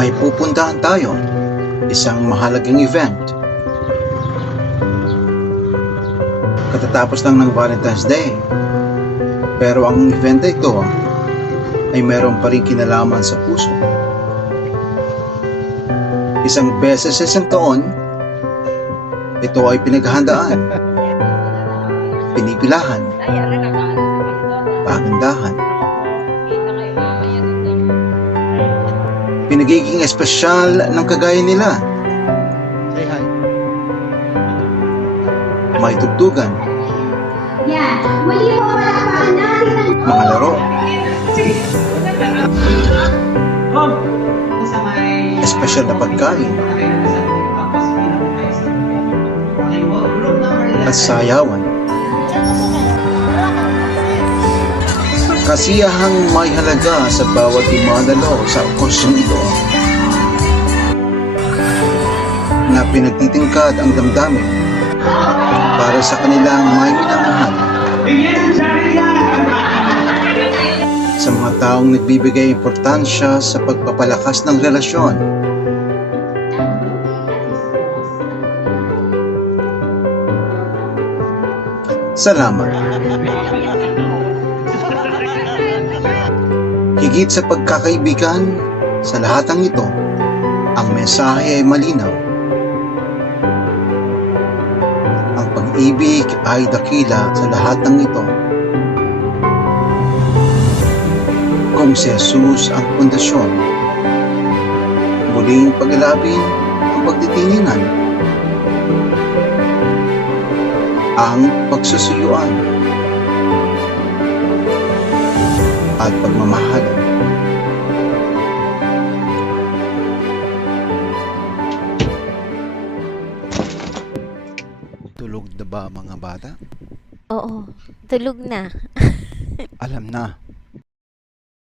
may pupuntahan tayo, isang mahalagang event. Katatapos lang ng Valentine's Day, pero ang event na ito ay meron pa rin kinalaman sa puso. Isang beses sa isang taon, ito ay pinaghahandaan, pinipilahan, pagandahan, pinagiging espesyal ng kagaya nila. May tugtugan, mga laro, espesyal na pagkain, at sayawan. Kasiyahang may halaga sa bawat dumadalo sa okusyong ito na pinagtitingkad ang damdamin para sa kanilang may minamahal. Sa mga taong nagbibigay importansya sa pagpapalakas ng relasyon. Salamat. Higit sa pagkakaibigan, sa lahat ng ito, ang mensahe ay malinaw. Ang pag-ibig ay dakila sa lahat ng ito. Kung si Jesus ang pundasyon, muling pag-alabin ang pagtitinginan, ang pagsusuyuan at pagmamahalan. Tulog na ba mga bata? Oo, tulog na. Alam na.